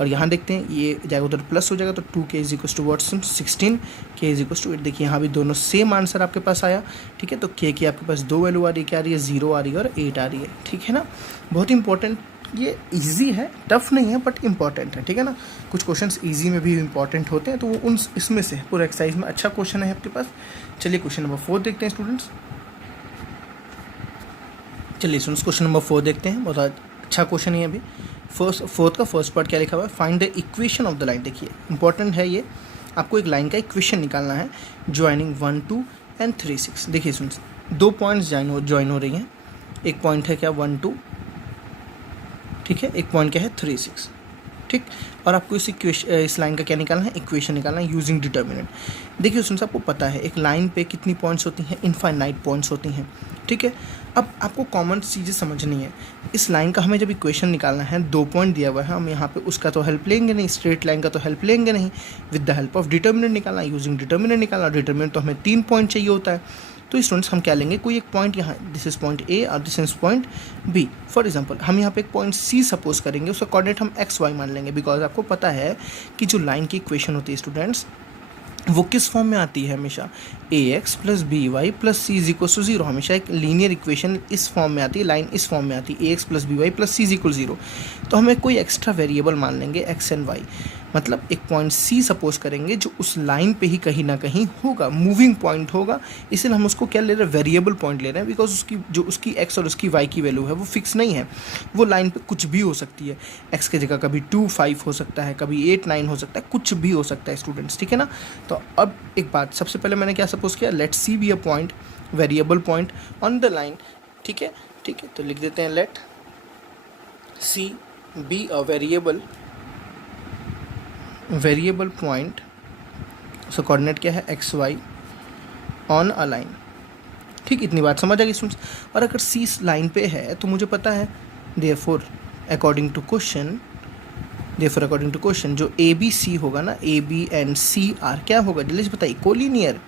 और यहाँ देखते हैं ये जाएगा उधर प्लस हो जाएगा, तो 2k = 16, k = 8। देखिए यहाँ भी दोनों सेम आंसर आपके पास आया, ठीक है। तो k की आपके पास 2 वैल्यू आ रही है, क्या आ रही है 0 आ रही है और 8 आ रही है, ठीक है ना। बहुत इंपॉर्टेंट, ये इजी है, टफ नहीं है बट इंपॉर्टेंट है, ठीक है ना। कुछ क्वेश्चंस इजी में भी इंपॉर्टेंट होते हैं, तो वो उन इसमें से पूरा एक्सरसाइज में अच्छा क्वेश्चन है आपके पास। चलिए क्वेश्चन नंबर 4 देखते हैं स्टूडेंट्स। चलिए स्टूडेंट्स क्वेश्चन नंबर 4 देखते हैं, बहुत अच्छा क्वेश्चन है अभी। फोर्थ का फर्स्ट पार्ट क्या लिखा हुआ है, find the equation of the line. देखिए इंपॉर्टेंट है ये, आपको एक लाइन का इक्वेशन निकालना है ज्वाइनिंग 1 2 एंड 3 6। देखिए स्टूडेंट्स 2 पॉइंट्स ज्वाइन हो रही हैं, एक पॉइंट है क्या 1 2, ठीक है, एक पॉइंट क्या है 3 6, ठीक। और आपको इस लाइन का क्या निकालना है, इक्वेशन निकालना है यूजिंग डिटर्मिनेंट। देखिए स्टूडेंट्स, आपको पता है एक लाइन पे कितनी पॉइंट्स होती हैं, इनफाइनाइट पॉइंट्स होती हैं, ठीक है। अब आपको कॉमन चीज़ें समझनी है। इस लाइन का हमें जब इक्वेशन निकालना है, 2 पॉइंट दिया हुआ है, हम यहाँ पे उसका तो हेल्प लेंगे नहीं, स्ट्रेट लाइन का तो हेल्प लेंगे नहीं, with the help of determinant निकालना, यूजिंग डिटर्मिनेंट निकालना। डिटर्मिनेंट तो हमें 3 पॉइंट चाहिए होता है। तो स्टूडेंट्स हम क्या लेंगे, कोई एक पॉइंट यहाँ, दिस इज पॉइंट ए और this is point b. For example हम यहाँ पे एक पॉइंट सी सपोज करेंगे, उसका कोऑर्डिनेट हम एक्स वाई मान लेंगे, बिकॉज आपको पता है कि जो लाइन की इक्वेशन होती है स्टूडेंट्स, वो किस फॉर्म में आती है, हमेशा A X plus B Y plus C is equal to zero. हमेशा एक लीनियर इक्वेशन इस फॉर्म में आती है, लाइन इस फॉर्म में आती है, A X plus B Y plus C is equal zero. तो हमें कोई एक्स्ट्रा वेरिएबल मान लेंगे एक्स एंड वाई, मतलब एक पॉइंट सी सपोज करेंगे जो उस लाइन पे ही कहीं ना कहीं होगा, मूविंग पॉइंट होगा, इसलिए हम उसको क्या ले रहे हैं, वेरिएबल पॉइंट ले रहे हैं, बिकॉज उसकी एक्स और उसकी वाई की वैल्यू है वो फिक्स नहीं है। वो लाइन पे कुछ भी हो सकती है, एक्स की जगह कभी 2 5 हो सकता है, कभी 8 9 हो सकता है, कुछ भी हो सकता है स्टूडेंट्स, ठीक है ना। तो अब एक बात, सबसे पहले मैंने क्या सपोज किया, let c be a point, variable point on the line, ठीक है, ठीक है। तो लिख देते हैं let c be a variable point, उसका कोऑर्डिनेट क्या है, x y on a line, ठीक। इतनी बात समझ आ गई स्टूडेंट्स। और अगर सी इस लाइन पे है तो मुझे पता है देयरफॉर अकॉर्डिंग टू क्वेश्चन जो ए बी सी होगा ना, a b and c are क्या होगा, जल्दी से बताइए, कोलिनियर,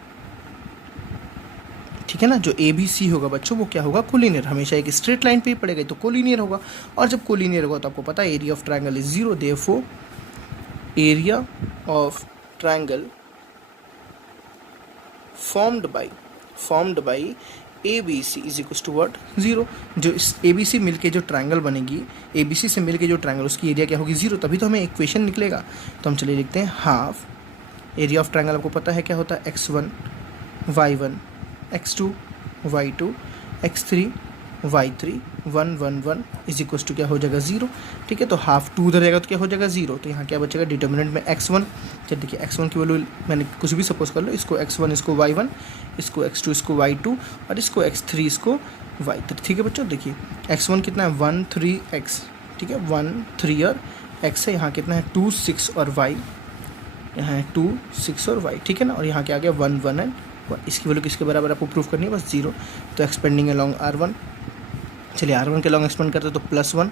ठीक है ना। जो ए बी सी होगा बच्चों वो क्या होगा, कोलिनियर, हमेशा एक स्ट्रेट लाइन पे ही पड़ेगा तो कोलिनियर होगा। और जब कोलिनियर होगा तो आपको पता है area of triangle is zero, therefore area of triangle formed by ABC is equal to what, zero. जो इस ABC मिलके जो ट्रायंगल बनेगी, ABC से मिलके जो ट्रायंगल, उसकी एरिया क्या होगी, जीरो, तभी तो हमें इक्वेशन निकलेगा। तो हम चलिए लिखते हैं हाफ एरिया ऑफ ट्रायंगल, आपको पता है क्या होता है, x1 y1 x2 y2 x3 y3 1 1 1 is equal to क्या हो जाएगा, जीरो, ठीक है। तो हाफ 2 उधर जाएगा तो क्या हो जाएगा, जीरो। तो यहाँ क्या बचेगा, डिटर्मिनेंट में x1, चलिए देखिए x1 की वैल्यू मैंने कुछ भी सपोज कर लो, इसको x1 इसको y1, इसको x2 इसको y2 और इसको x3 इसको y3, ठीक है बच्चों। देखिए x1 कितना है 1 3 x, ठीक है, 1 3 और x है, यहाँ कितना है 2 6 और y, यहाँ है 2 6 और y, ठीक है ना। और यहाँ क्या आ गया 1 1 एंड 1, इसकी वैल्यू किसके बराबर आपको प्रूफ करनी है, बस जीरो। तो एक्सपेंडिंग अलॉन्ग R1, चलिए R1 के लॉन्ग एक्सपेंड करते तो +1,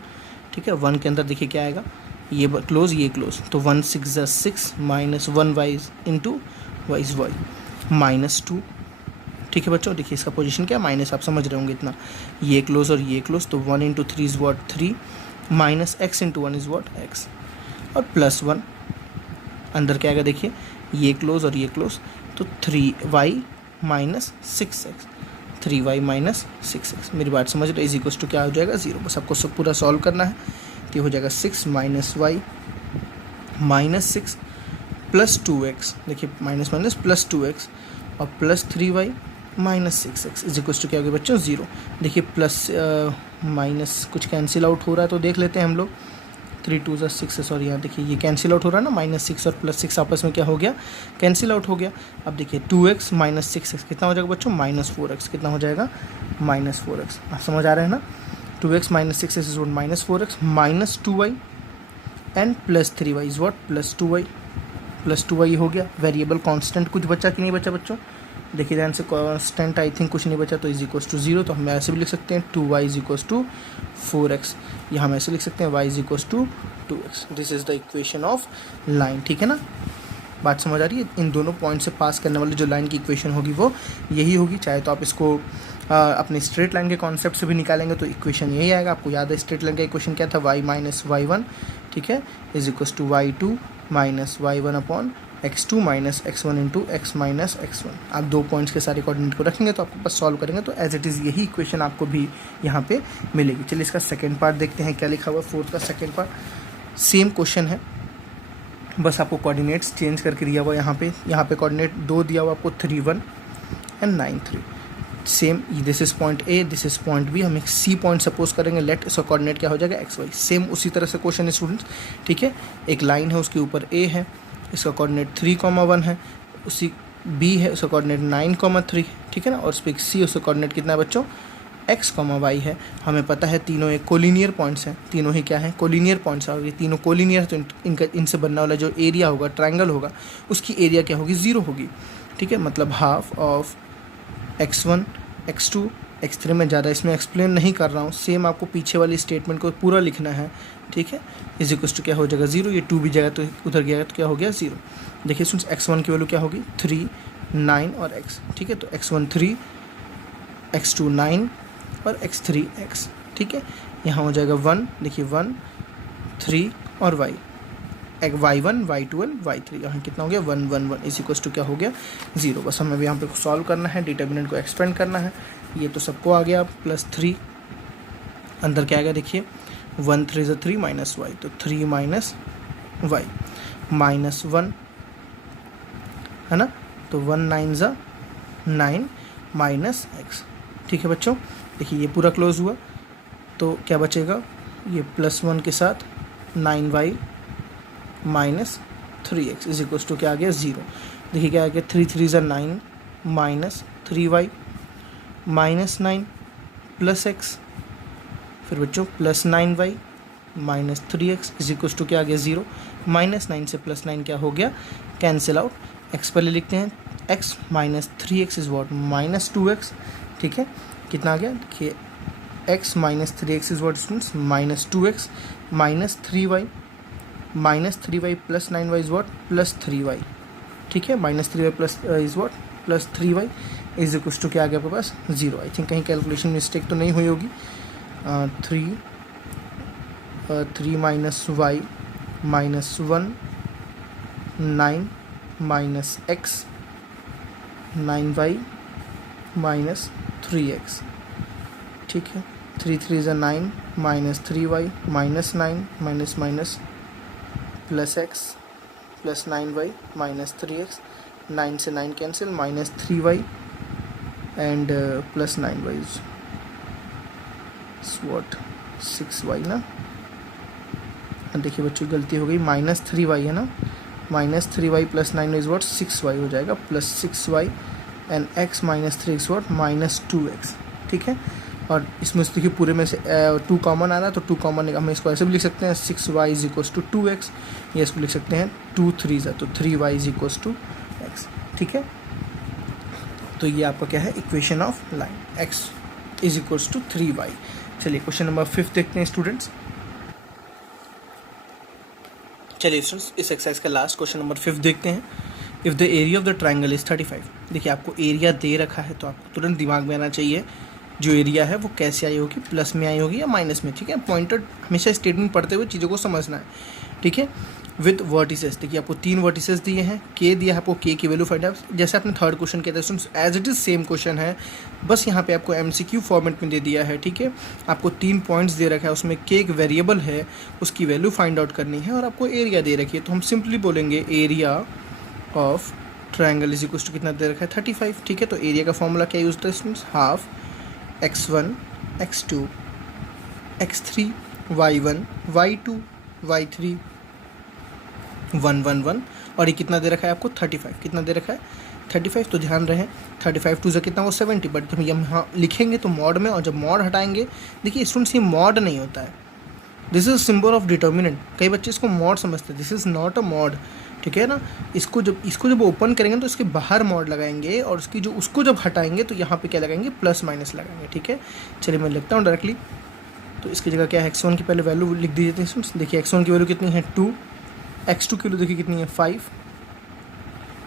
ठीक है। 1 के अंदर देखिए क्या आएगा, ये क्लोज ये क्लोज, तो 1 6 6 minus 1 y into y is y -2, ठीक है बच्चों। देखिए इसका पोजीशन क्या है, माइनस, आप समझ रहे होंगे इतना, ये क्लोज और ये क्लोज, तो 1 into 3 is what 3 minus x into 1 is what x, और +1 अंदर क्या आएगा, देखिए ये क्लोज और ये क्लोज, तो 3y minus 6x, 3y minus 6x, मेरी बात समझ रहे, इज इक्वल टू क्या हो जाएगा, जीरो। बस आपको सब पूरा सॉल्व करना है, तो ये हो जाएगा 6 minus Y minus 6 plus 2x, देखिए माइनस माइनस प्लस 2x और plus 3y minus 6x is equal to क्या हो गया बच्चों, जीरो। देखिए प्लस माइनस कुछ कैंसिल आउट हो रहा है, तो देख लेते हैं हम लोग, 3 2 6 है, सॉरी यहाँ देखिए ये कैंसिल आउट हो रहा है ना, -6 और +6 आपस में क्या हो गया, कैंसिल आउट हो गया। अब देखिए 2x माइनस 6x कितना हो जाएगा बच्चों, -4x, कितना हो जाएगा, -4x, आप समझ आ रहे हैं ना। 2x minus 6x is what -4x minus 2y and plus 3y is what plus 2y हो गया। वेरिएबल कांस्टेंट कुछ बचा कि नहीं बचा बच्चों, देखिए ध्यान से, कांस्टेंट आई थिंक कुछ नहीं बचा, तो इज इक्वल टू जीरो। तो हम ऐसे भी लिख सकते हैं 2y is equal to 4x, या हम ऐसे लिख सकते हैं y is equal to 2x। This is the equation of line, ठीक है ना। बात समझ आ रही है, इन दोनों पॉइंट से पास करने वाली जो लाइन की इक्वेशन होगी वो यही होगी। चाहे तो आप इसको अपने स्ट्रेट लाइन के कॉन्सेप्ट से भी निकालेंगे तो इक्वेशन यही आएगा। आपको याद है स्ट्रेट लाइन का इक्वेशन क्या था, y माइनस y1, ठीक है, is equal to y2 minus y1 upon x2 minus x1 into x minus x1। आप 2 पॉइंट्स के सारे कोऑर्डिनेट को रखेंगे तो आपको बस सॉल्व करेंगे तो एज इट इज़ यही इक्वेशन आपको भी यहाँ पे मिलेगी। चलिए इसका सेकेंड पार्ट देखते हैं क्या लिखा हुआ है। 4th का सेकेंड पार्ट सेम क्वेश्चन है, बस आपको कोऑर्डिनेट्स चेंज करके दिया हुआ है। यहाँ पे कोऑर्डिनेट 2 दिया हुआ आपको 3 1 and 9 3, same this is point a, this is point b. हम एक सी पॉइंट सपोज करेंगे, लेट इसका कोऑर्डिनेट क्या हो जाएगा एक्स वाई। सेम उसी तरह से क्वेश्चन है स्टूडेंट्स, ठीक है। एक लाइन है उसके ऊपर ए है, इसका कोऑर्डिनेट 3,1 है, उसी बी है उसका कोऑर्डिनेट 9,3, ठीक है ना। और उस पर सी उसका कोऑर्डिनेट कितना है बच्चों एक्स कॉमा वाई है, हमें पता है तीनों एक कोलिनियर पॉइंट्स हैं, तीनों ही क्या हैं, कोलिनियर पॉइंट्स। और ये तीनों कोलिनियर, तो इनका इनसे बनने वाला जो एरिया होगा, ट्रायंगल होगा, उसकी एरिया क्या होगी, 0 होगी। ठीक है, मतलब half of x1 x2 x3। मैं ज़्यादा इसमें एक्सप्लेन नहीं कर रहा हूँ, सेम आपको पीछे वाली स्टेटमेंट को पूरा लिखना है। ठीक है, इज इक्वल्स टू क्या हो जाएगा 0, ये 2 भी जाएगा तो उधर गया तो क्या हो गया 0। देखिए स्टूडेंट्स, x1 की वैल्यू क्या होगी 3, 9 और x। ठीक है, तो x1 3, x2 9 और x3 x। ठीक है, यहाँ हो जाएगा 1, देखिए 1 3 और y, y1 y2 और y3। यहाँ कितना हो गया 1 1 1 इस इक्वल्स टू क्या हो गया 0। बस हमें भी यहाँ पे सॉल्व करना है, डिटर्मिनेंट को एक्सपेंड करना है। ये तो सबको आ गया, +3 अंदर क्या आएगा, देखिए 1 3 = 3 माइनस y, तो 3 माइनस y -1 है ना, तो 1 9 = 9 माइनस x। ठीक है बच्चों, देखिए ये पूरा क्लोज हुआ, तो क्या बचेगा, ये +1 के साथ 9y minus 3x is equals to क्या आ गया 0। देखिए क्या आ गया, 3 3 = 9 minus 3y minus 9 plus x, फिर बच्चों plus 9y minus 3x is equals to क्या आ गया 0। -9 से +9 क्या हो गया, कैंसिल आउट। x पहले लिखते हैं, x minus 3x is what -2x। ठीक है, कितना आ गया, देखिए x minus 3x is what students -2x minus 3y plus 9y is what +3y। ठीक है, -3y plus is what +3y is equals to क्या आ गया आपके पास 0। आई थिंक कहीं कैलकुलेशन मिस्टेक तो नहीं हुई होगी। 3 minus y minus 1 9 minus x 9y minus 3x। ठीक है, 3 3 = 9 minus 3y minus 9 minus minus plus x plus 9y minus 3x, 9 से 9 cancel, minus 3y and plus 9y is what 6y ना। देखिए बच्चों गलती हो गई, -3y है ना, -3y plus 9y is what 6y हो जाएगा, plus 6y and x minus 3 is what -2x। ठीक है, और इसमें देखिए पूरे में से 2 कॉमन आ रहा है, तो 2 कॉमन हम इसको ऐसे भी लिख सकते हैं 6y is equals to 2x, या इसको लिख सकते हैं 2 3 = तो 3y is equals to x। ठीक है, तो ये आपका क्या है, equation of line x is equals to 3y। चलिए क्वेश्चन नंबर 5 देखते हैं स्टूडेंट्स। चलिए स्टूडेंट्स, इस एक्सरसाइज का लास्ट क्वेश्चन नंबर 5 देखते हैं। If the area of the triangle is 35। देखिए आपको एरिया दे रखा है, तो आपको तुरंत दिमाग में आना चाहिए जो एरिया है वो कैसे आई होगी, प्लस में आई होगी या माइनस में। ठीक है, पॉइंटेड हमेशा स्टेटमेंट पढ़ते हुए चीज़ों को समझना है। ठीक है, विद वर्टिसेस, देखिए आपको 3 वर्टिसेस दिए हैं, के दिया है आपको, के की वैल्यू फाइंड आउट, जैसे आपने थर्ड क्वेश्चन किया था students, as it is same question है, बस यहाँ पे आपको MCQ फॉर्मेट में दे दिया है। ठीक है, आपको 3 पॉइंट्स दे रखा है, उसमें के एक वेरिएबल है, उसकी वैल्यू फाइंड आउट करनी है, और आपको एरिया दे रखी है। तो हम सिंपली बोलेंगे area of triangle is equals to कितना दे रखा है 35। ठीक है, तो एरिया का फॉर्मूला क्या यूज होता है students, half x1 x2 x3 y1 y2 y3 1 1 1, और ये कितना दे रखा है आपको 35। कितना दे रखा है 35, तो ध्यान रहे 35 2 से कितना हो 70, बट जब हम यहाँ लिखेंगे तो मॉड में, और जब मॉड हटाएंगे, देखिए स्टूडेंट्स ये मॉड नहीं होता है, this is symbol of determinant. कई बच्चे इसको मॉड समझते हैं, this is not a mod. ठीक है ना, इसको जब ओपन करेंगे तो इसके बाहर मॉड लगाएंगे, और उसको जब हटाएंगे तो यहाँ पे क्या लगाएंगे, प्लस माइनस लगाएंगे। ठीक है, चलिए मैं लिखता हूँ डायरेक्टली। तो इसकी जगह क्या है, x1 की पहले वैल्यू लिख दीजिए स्टूडेंट्स। देखिए x1 की वैल्यू कितनी है 2, x2 की वैल्यू देखिए कितनी है 5,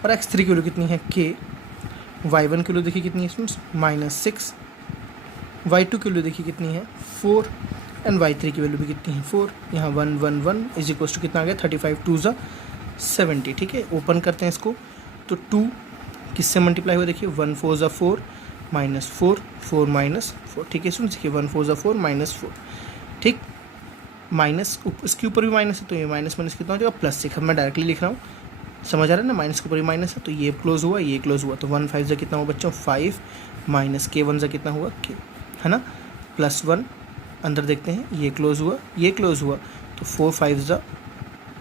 और x3 की वैल्यू कितनी है k, y1 की वैल्यू देखिए कितनी है स्टूडेंट्स -6, y2 की वैल्यू देखिए कितनी है 4, एंड y3 की वैल्यू भी कितनी है 4। यहाँ 1 1 1 इज इक्वल्स टू कितना आ गया 35 2 = 70। ठीक है, ओपन करते हैं इसको, तो 2 किससे मल्टीप्लाई हुआ, देखिए 1 4 = 4 -4 4 -4। ठीक है सुन, देखिए 1 4 = 4 -4। ठीक, माइनस इसके ऊपर भी माइनस है, तो ये माइनस कितना हो जाएगा +6। मैं डायरेक्टली लिख रहा हूँ, समझ आ रहा है ना, माइनस के ऊपर भी माइनस है, तो ये क्लोज हुआ, ये क्लोज हुआ, तो 1 5 = कितना हुआ बच्चों 5 माइनस k 1 = कितना हुआ k, है ना, +1 अंदर देखते हैं, ये क्लोज हुआ, ये क्लोज हुआ, तो 4 5 =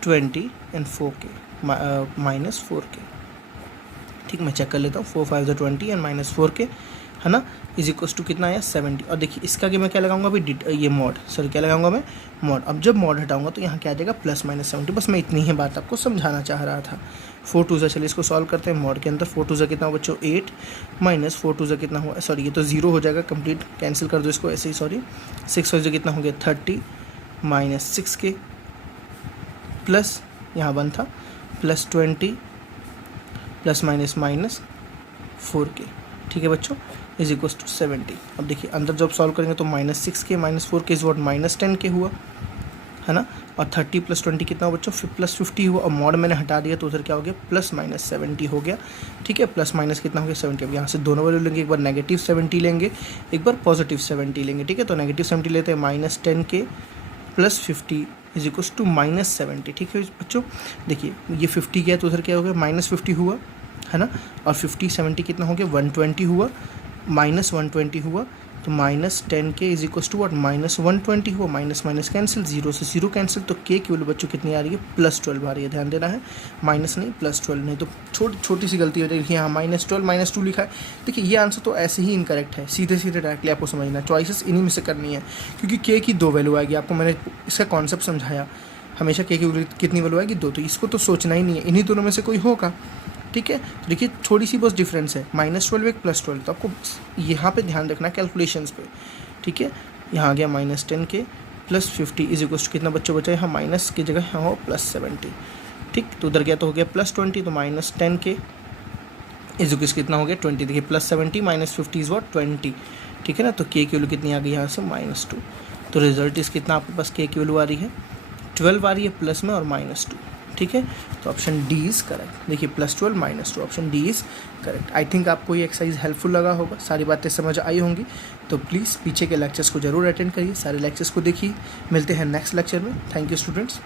20 एंड 4k -4k। ठीक, मैं चेक कर लेता हूँ। 4 5 20 एंड माइनस 4 के, है ना, इज इक्वस टू कितना आया 70। और देखिए इसका कि मैं क्या लगाऊंगा अभी, ये मॉड, सॉरी क्या लगाऊंगा मैं, मॉड। अब जब मॉड हटाऊंगा तो यहाँ क्या आ जाएगा प्लस माइनस 70। बस मैं इतनी ही बात आपको समझाना चाह रहा था। 4 2 ज़ा, चलिए इसको सॉल्व करते हैं। मॉड के अंदर 4 2 ज़ा कितना हुआ बच्चों 8, माइनस 4 2 ज़ा कितना हुआ, सॉरी ये तो 0 हो जाएगा कंप्लीट, कैंसिल कर दो इसको ऐसे ही, सॉरी 6 5 ज़ा कितना हो गया 30, माइनस 6 के, प्लस यहाँ 1 था, प्लस 20, प्लस माइनस माइनस 4 के, ठीक है बच्चों, इज इक्वल टू 70। अब देखिए अंदर जब सॉल्व करेंगे तो माइनस 6 के माइनस 4 के इज वॉट माइनस 10 के हुआ, है ना। और 30 प्लस 20 कितना हुआ बच्चों, प्लस 50 हुआ। और मॉड मैंने हटा दिया तो उधर क्या हो गया, प्लस माइनस 70 हो गया, ठीक है। प्लस माइनस कितना हो गया 70। अब यहाँ से दोनों वैल्यू लेंगे, एक बार नेगेटिव 70 लेंगे, एक बार पॉजिटिव 70 लेंगे, ठीक है। तो नेगेटिव 70 लेते हैं, माइनस 10 के plus 50 is equal to minus 70, ठीक है बच्चों। देखिए ये 50 गया तो उधर क्या हो गया माइनस 50 हुआ, है ना। और 50 70 कितना हो गया 120 हुआ, माइनस 120 हुआ, तो माइनस 10 के is equal to what minus 120 हुआ। माइनस माइनस कैंसिल, 0 से 0 कैंसिल, तो के की वैल्यू बच्चों कितनी आ रही है प्लस 12 आ रही है। ध्यान देना है, माइनस नहीं प्लस 12, नहीं तो छोटी सी गलती हो जाएगी। यहाँ माइनस 12 माइनस 2 लिखा है। देखिए ये आंसर तो ऐसे ही इनकरेक्ट है, सीधे सीधे डायरेक्टली आपको समझना, चॉइसेस इन्हीं में से करनी है, क्योंकि के की 2 वैल्यू आएगी। आपको मैंने इसका कॉन्सेप्ट समझाया, हमेशा के की कितनी वैल्यू आएगी 2, तो इसको तो सोचना ही नहीं है, इन्हीं दोनों में से कोई होगा, ठीक है। तो देखिए थोड़ी सी बस डिफरेंस है, माइनस 12 एक प्लस 12, तो आपको यहाँ पे ध्यान रखना कैलकुलेशंस पे, ठीक है। यहाँ आ गया माइनस 10 के प्लस 50 इज इक्वल टू कितना बच्चों बचा, यहाँ माइनस की जगह यहाँ हो प्लस 70, ठीक। तो उधर गया तो हो गया प्लस 20, तो माइनस 10 के इज इक्वल कितना हो गया 20। देखिए प्लस 70 माइनस 50 इज वॉट 20, ठीक है ना। तो के की वैल्यू कितनी आ गई यहाँ से माइनस 2। तो रिजल्ट इस कितना आपके पास के की वैल्यू आ रही है 12 आ रही है प्लस में और माइनस 2, ठीक है। तो ऑप्शन डी इज़ करेक्ट। देखिए plus 12 minus 2, option D is correct. I think आपको ये एक्सरसाइज हेल्पफुल लगा होगा, सारी बातें समझ आई होंगी। तो प्लीज़ पीछे के लेक्चर्स को जरूर अटेंड करिए, सारे लेक्चर्स को देखिए। मिलते हैं नेक्स्ट लेक्चर में। Thank you students.